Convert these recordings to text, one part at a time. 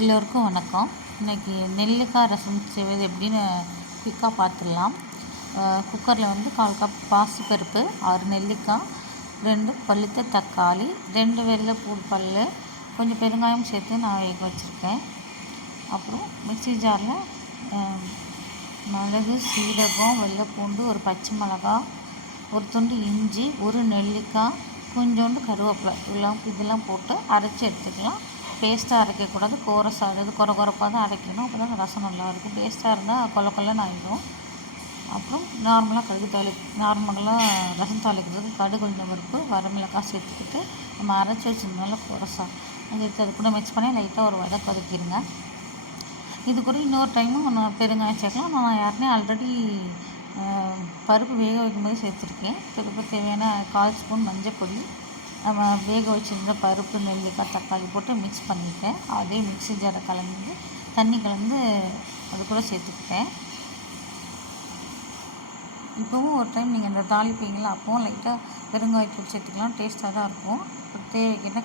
எல்லோருக்கும் வணக்கம். இன்றைக்கி நெல்லிக்காய் ரசம் செய்வது எப்படின்னு குயிக்காக பார்த்துடலாம். குக்கரில் 1/4 கப் பாசிப்பருப்பு, 6 நெல்லிக்காய், 2 பழுத்த தக்காளி, 2 வெள்ளை பூண்டு பல், கொஞ்சம் பெருங்காயம் சேர்த்து நான் வேக வச்சுருக்கேன். அப்புறம் மிக்ஸி ஜாரில் மிளகு, சீரகம், வெள்ளைப்பூண்டு, ஒரு பச்சை மிளகாய், ஒரு துண்டு இஞ்சி, ஒரு நெல்லிக்காய், கொஞ்சோண்டு கருவேப்பிலை இதெல்லாம் போட்டு அரைச்சி எடுத்துக்கலாம். பேஸ்ட்டாக அரைக்கக்கூடாது, கோரஸாக குறப்பாக தான் அரைக்கணும். அப்போ தான் ரசம் நல்லாயிருக்கும். பேஸ்ட்டாக இருந்தால் கொல்லன்னு ஆகிடும். அப்புறம் நார்மலாக ரசம் தாளிக்கிறதுக்கு கடுகு, கொஞ்சம் பருப்பு, வரமிளகாய் சேர்த்துக்கிட்டு நம்ம அரைச்சி வச்சுருந்தோம்ல கோரஸாக அது கூட மிக்ஸ் பண்ணி லைட்டாக ஒரு வதக்கிடுங்க. இது கூட இன்னொரு டைமும் நான் பெருங்காயம் சேர்க்கலாம். நான் ஆல்ரெடி பருப்பு வேக வைக்கும்போது சேர்த்துருக்கேன். பருப்பு தேவையான 1/4 ஸ்பூன் மஞ்சள் பொடி, நம்ம வேக வச்சுருந்த பருப்பு, நெல்லிக்காய், தக்காளி போட்டு மிக்ஸ் பண்ணிவிட்டேன். அதே மிக்ஸி ஜாரை தண்ணி கலந்து அது கூட சேர்த்துக்கிட்டேன். இப்போவும் ஒரு டைம் நீங்கள் இந்த தாளிப்பீங்களா, அப்போவும் லைட்டாக பெருங்காயத்தூள் சேர்த்துக்கலாம். டேஸ்ட்டாக தான் இருக்கும். தேவைக்கிட்ட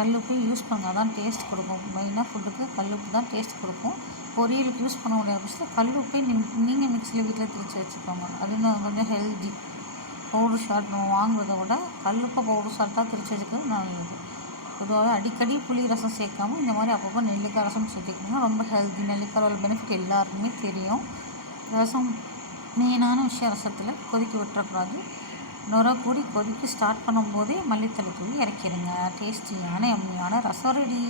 கல்லுப்பு யூஸ் பண்ணால் தான் டேஸ்ட் கொடுக்கும். மெயினாக ஃபுட்டுக்கு கல்லுப்பு தான் டேஸ்ட் கொடுக்கும். பொரியலுக்கு யூஸ் பண்ண முடியாத பட்சத்தில் கல்லுப்பே நீங்கள் மிக்ஸியில் வீட்டில் திரிச்சு வச்சுக்கோங்க. அது இன்னும் கொஞ்சம் ஹெல்தி. பவுடர் சால்ட் நம்ம வாங்குறத விட கல்லுப்பை பவுடர் சால்ட்டாக திரிச்சு வச்சுக்கிறது நல்லது. பொதுவாக அடிக்கடி புளி ரசம் சேர்க்காமல் இந்த மாதிரி அப்பப்போ நெல்லிக்காய் ரசம் சேர்த்துக்கிட்டிங்கன்னா ரொம்ப ஹெல்தி. நெல்லிக்காயோட பெனிஃபிட் எல்லாருக்குமே தெரியும். ரசம் மெயினான விஷயம், ரசத்தில் கொதிக்க விட்டுறக்கூடாது. நுர கூடி கொதிக்க ஸ்டார்ட் பண்ணும்போதே மல்லித்தலை தூவி இறக்கிடுங்க. டேஸ்டியான எம்மியான ரசம் ரெடி.